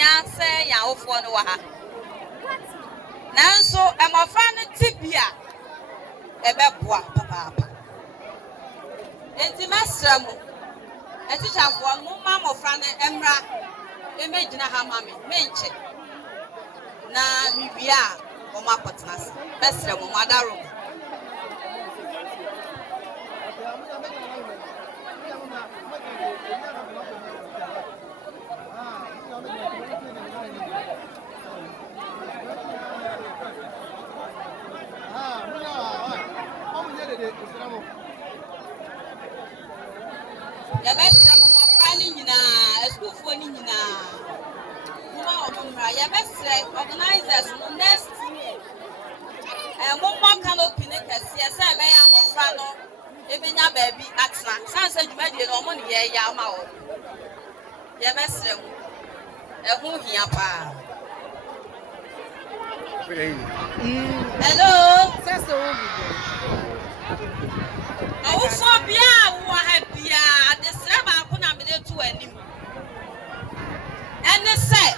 hia se ya ofo no wa ha nanso emofra no tibia ebeboa papa enti mesra mu etichafo mu ma mofra no emra emegina ha mame menche na bibia o ma potnas mesra mu madaro ya besra mo fani nyina eskufu ni nyina kuma omumra ya besra organizers no next mo canopy ne kase se be ya mo fra no ebenya baabi atna sanse dwumadie no mo ne ye ya ma wo ya besra mo ehu hia pa hello Sasa awufo bia wo ha bia desra ba ko na me de tu anim ene se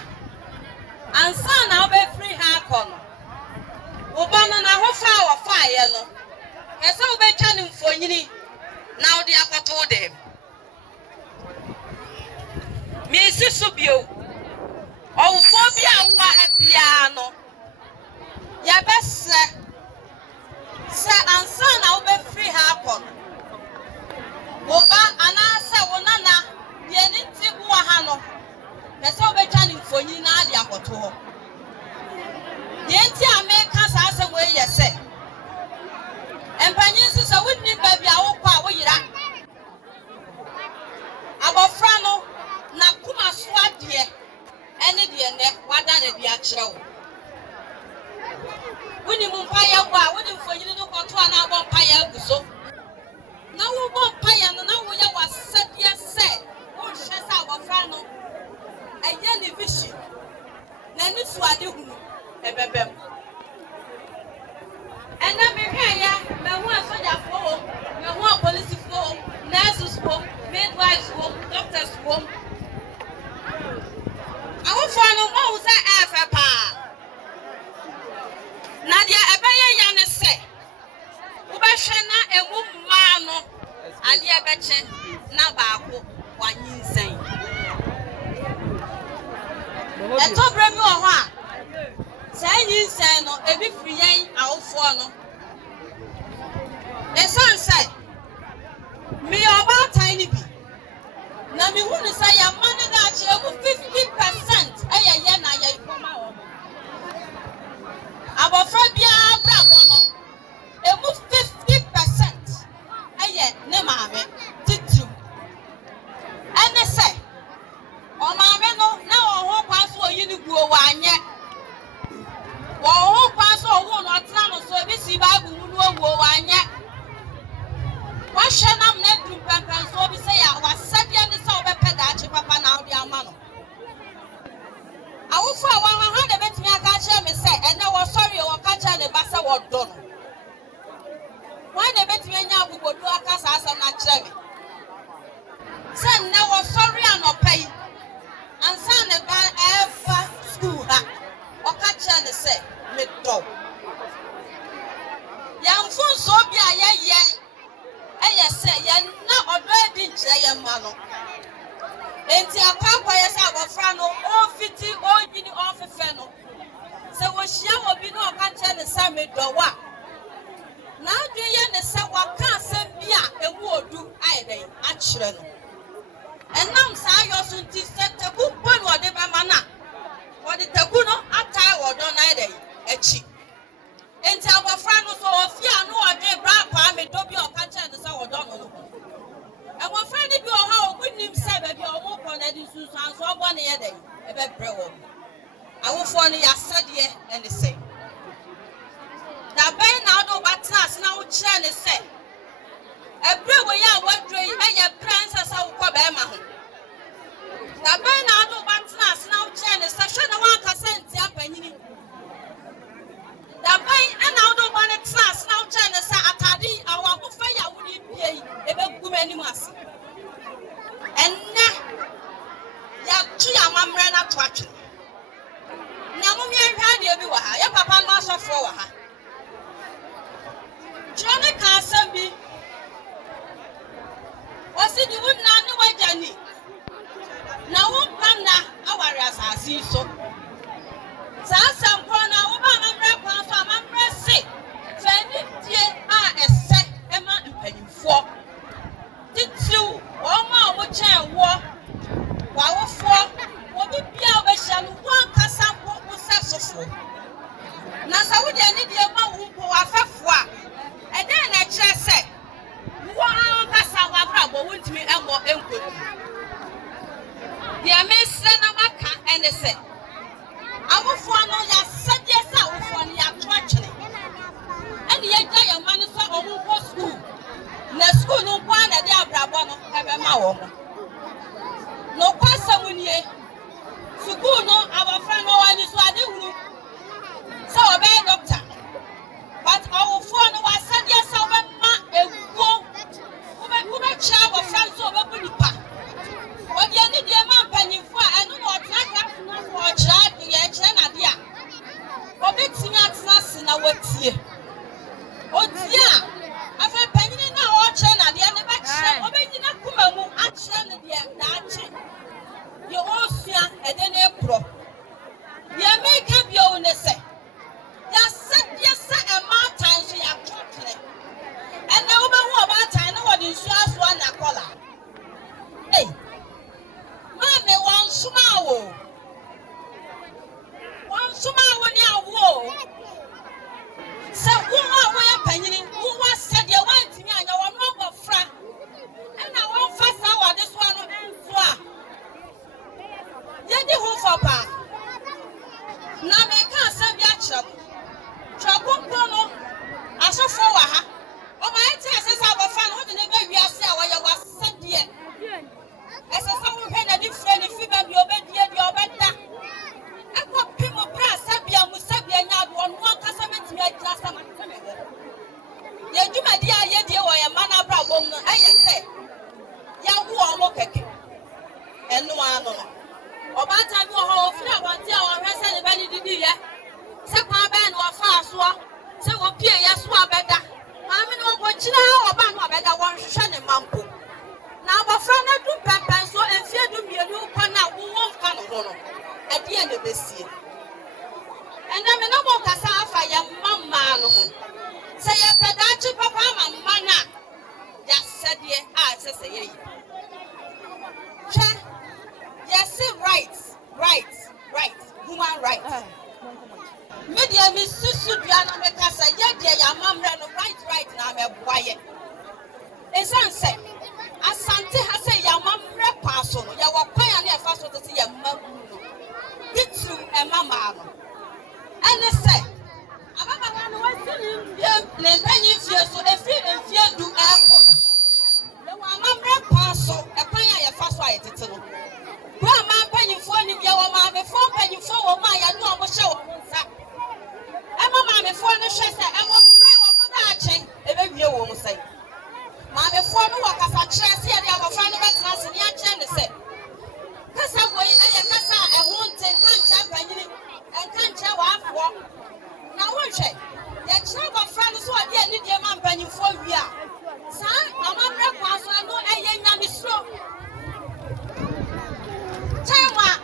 ansa na obe free ha kono oba na hofa wa fa ye no ese obe twa ne mfonyini na odi akoto dem mi sisu bio awufo bia wo ha bia no ya besre se ansa na obe free ha kono oba anase wonana ye ni tibu wa ha no pese obetwa ni mfonyi na ade akoto ho ye nti ameka sa asem we yese empanyin si so wonni ba bia wo kwa wo yira abofra no na kuma so ade ene de ne wada na bia kire wo wonni mu mpaya wo a wonni mfonyi no koto ana abo mpaya aguso na wo bo mpaya no na wo ya wasadia se wo hwe sa abofra no eye ni vision na ni suade hunu ebebem ena me hwa ya me hu asoja fo me hu police fo nurses fo midwives fo doctors fo awu fo no mo usa efe pa na dia ebeye ya ne se wo be hwe na emu ma no ade ebeche na baako wanyinsen eto bremi wo ho a say yinsen no ebi firi yen awofo no esan say me oba tiny bi na me hu ni say ya mane ga achi egu 50% eye na ya ikoma wo abofra bia brabo no egu 50% eye ne maame titru ene say o maame no na wo kwaso oyini guo wa anye wo kwaso wo no atena no so ebi si bible mu no wo wa anye wa hwenam na drum pampan so bi say ya wasadia ni say obepeda achi papa na odi ama no awofo a wan ha de betimi aka kire me say ene wo sorry wo ka kire ne ba say wo do no wan de betimi anya agugodu aka sa asem na kire me say ne wo sorry anopai ansa ne ba ever school ha okacha ne se me do yamfun so bia ye eye se ye na odo edi nkyere ye ma no enti akwa ye se abofra no o fiti o yini o fefe no se wo hia obi no okacha ne se me do wa na adwe ye ne se waka asem bia ewu odu ayede a kire no enam sa yo so nti se teku pon wo de ba mana wo de teku no atai wo do na ede echi enti abofra no so ofia no wo de bra pa me do bi o ka che no sa wo do no abofra ni bi o ha o bunim se ba bi o mo ko na di susu an so obo ne ede e be bre wo awofo no ya sade ene se da ben na do batna se na wo kire ne se ebre wo ya wadro eye princess a wo ko ba ma ho da ben na do batna se na wo kire ne se hwe na wan ka senti apanyini da ben ana do ba ne tna se na wo kire ne se atade awa ko fa ya wo ni bie e be gu mani mu ase enna ya tu ya mamre na to atwe dia bi wa ha ya papa no asofo wa ha Jone ka sabi Wasi di wunna ni wajani na wumpanna awari asasi so Sasa mpona uba mamre kwa so mamre se fani die a ese ema mpanyimfo titiu oma omo chen wo wa wofo obi bia obehia no wan kasa mpo usasofo na sawudi ani die ma wumpo afafo a eden na kire se wan kasa wa brabo wuntimi emo enkodu dia mesre na maka ene se awofo no ya sadie sa awofo no ya twachene ene ye gya ya manu so omunko school na school no kwa na dia brabo no ebe ma wo mo no kwasa munie school no abafra no wani so ade huru so obe doctor but awofo no wa sadie sa obe ma eguo obe cha abafra so obe bunipa odi ani die ma mpanyimfo a eno no otraka no otra ye kire na dia obe tinya atnase na watie odia afa panyini na o kire na dia ne ba kire obe nyina kuma mu a kire ne dia na ache ye osua ede na ekro ye make bio ne se ya sadie sa e ma tan so ya twotene ene obe hu oba tan na wodi nsu aso na kola hey mame wan sumawo ni awo se wo wo ya panyini wo wa sadie wantimi anya wo no gofra ena won fasa wa de so ano enso a ye di hu for pa na me ka sabi a chako no asofo wa ha o ma enti asesa abofra no de ne ba wiase a wo ya wa sadie esesa wo hwe na di fre ni fiba bi obedie bi obeda akwa pimo bra sabia musabia nya do no akasa metimi agira sama ye djuma dia ye die wo ye mana bra bom no aye se ya wo omo keke enu ano no oba ta bi ho ofiri abonti a wo hwese ne bani didi ye se kwa ba no fa aso se wo pie ye so abeda ma me no go kina oba no abeda wo hwehwe ne mampo na abofra na du pepen so enfie du mienu kwa na wo mfa no ho no ade ene besie enda me no mo kasa afa ya mama no ho se ye pedachi papa mama na ya sadie a se ye che yes right human right media mi susu bia na me kasa ye de ya mamre no right na me boaye esanse asante ha se ya mamre paso no ya wakwan na e fa so te ya mamu no bitu e mama no ene se ababa no wasini le banyi fie so efie du airport no le wa mamre paso e kwan ya fa so ayetete no kwa ma panyifo ni bia wo ma me fo panyifo wo ma ya no mo hye wo nsa e ma me fo no hwe se e mo pre wo mo da achen e be wie wo mo sai ma me fo no wakasa kire se ya de abofra no betena se ni a kire ne se kasa boy eye kasa e ho nte kancha panyini en kancha wa afo na wo hwe ya kire abofra no so ade ani de ma panyifo wi a sa na ma mre kwa so no eye nya misro Chama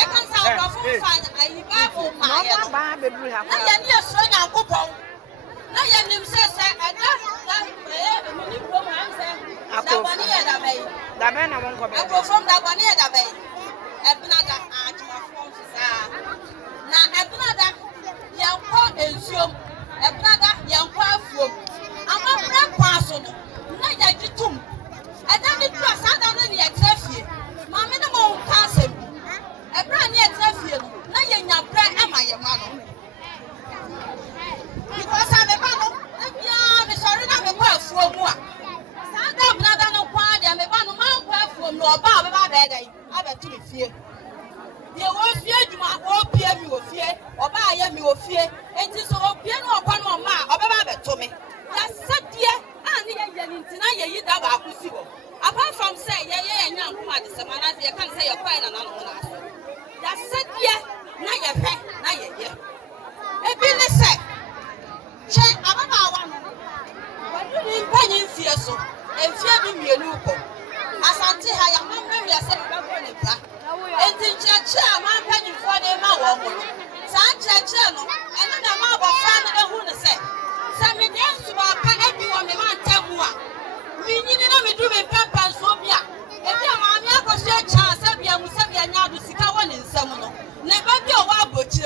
e kan sa Akrofrom fa ayi Bible ma ye no ba bedu ha na ye ni eso nya kopon na ye nim se ada ni pro ma am se da bani ye da bai na won ko be Akrofrom da bani ye da bai ebnada Akrofrom sa na ebnada ye ko ensuom ebnada ye ko afuom ama bra kwaso no na ye gitum ada ni tu asada na ye trafie mama na mo kase ebra ni etrafie no na ye nya bra ama ye ma no because ame ba no ebia me sorry na me kwa afuo mu a sa da brada no kwa de me ba no ma kwa afuo no oba be ba be dai abetu me fie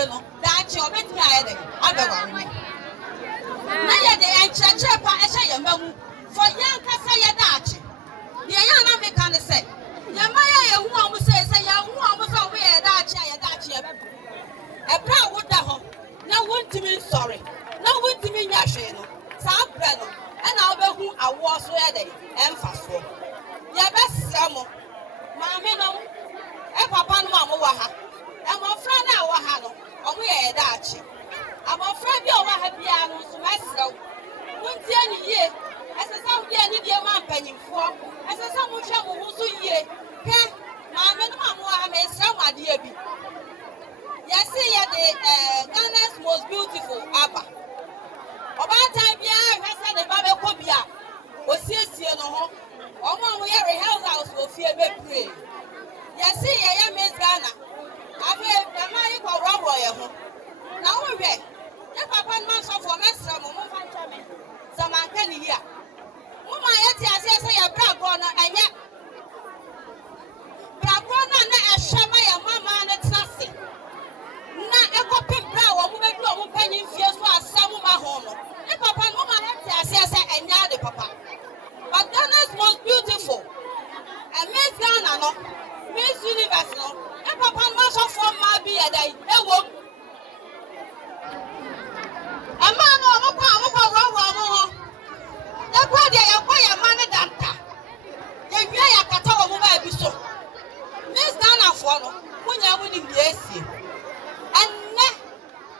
no dachi obetimi ayede abewa me na ye de encheche pa ehye ye mamu for yan kasa ye dachi ye yan na me kan say ye maya ye hu amu say ye hu amu so we ye dachi ye bebu ebra wo da ho na wontimi sorry na wontimi nya hwe no sa bra no e na obehu awo so ye de emfa so ye besra mo maame no e papa no amu wa ha e mo fra na wa ha no omu ye dachi abofra bi o wa ha bia no so mesra wontie ni ye esesa wo dia ni die ma mpanyimfo esesa mo hwe mo hu so ye ke maame no amu wa ha me sra wade abi yes ye the Ghana's most beautiful aba oba time bia hwese de ba be ko bia osiesie no ho omo mo ye rehearsal house wo fie be pray yes ye Miss Ghana afi na yi ko robo ye ho na wo hwe ye papa no so for mesra mo fa ntame zaman kan hia mo ma ye ti ase se ye bra go no enye bra go no na ehwe ma ye mama ne trase na ekopim bra wo mo bedu wo panyin fie so asam ma ho no e papa no ma ye ti ase se enya de papa but Ghana's most beautiful and Miss Ghana no Miss Universe no e papa no so for ma bi e dai e wo ama no mo kwa rowo mo ho e kwa de e kwa ya ma ne danta ye wi ya kata wo mo ba bi so Miss Ghana fo no munya mu ni bi esie enne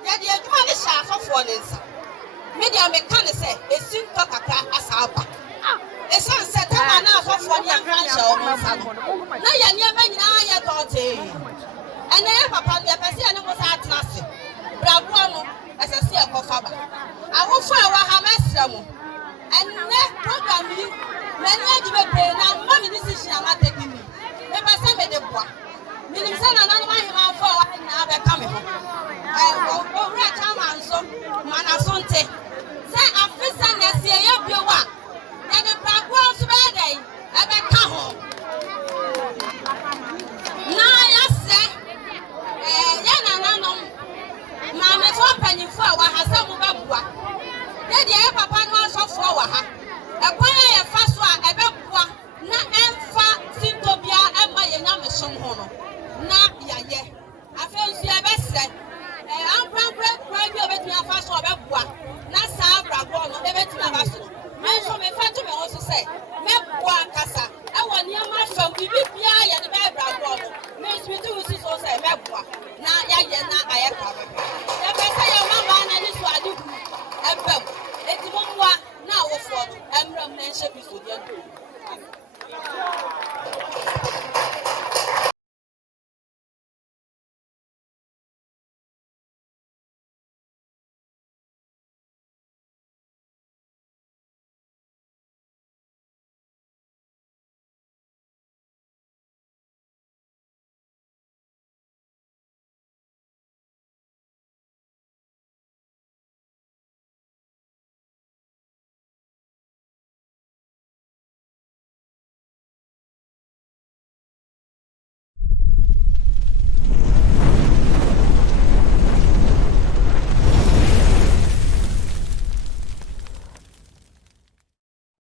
ya de adwuma ne sha afofo ne nsa me de me kan se esi nto kakra asaba esan se tama na afofo ne anka sha o mo fa no na ya ne ma nyina ya tote enne papa ne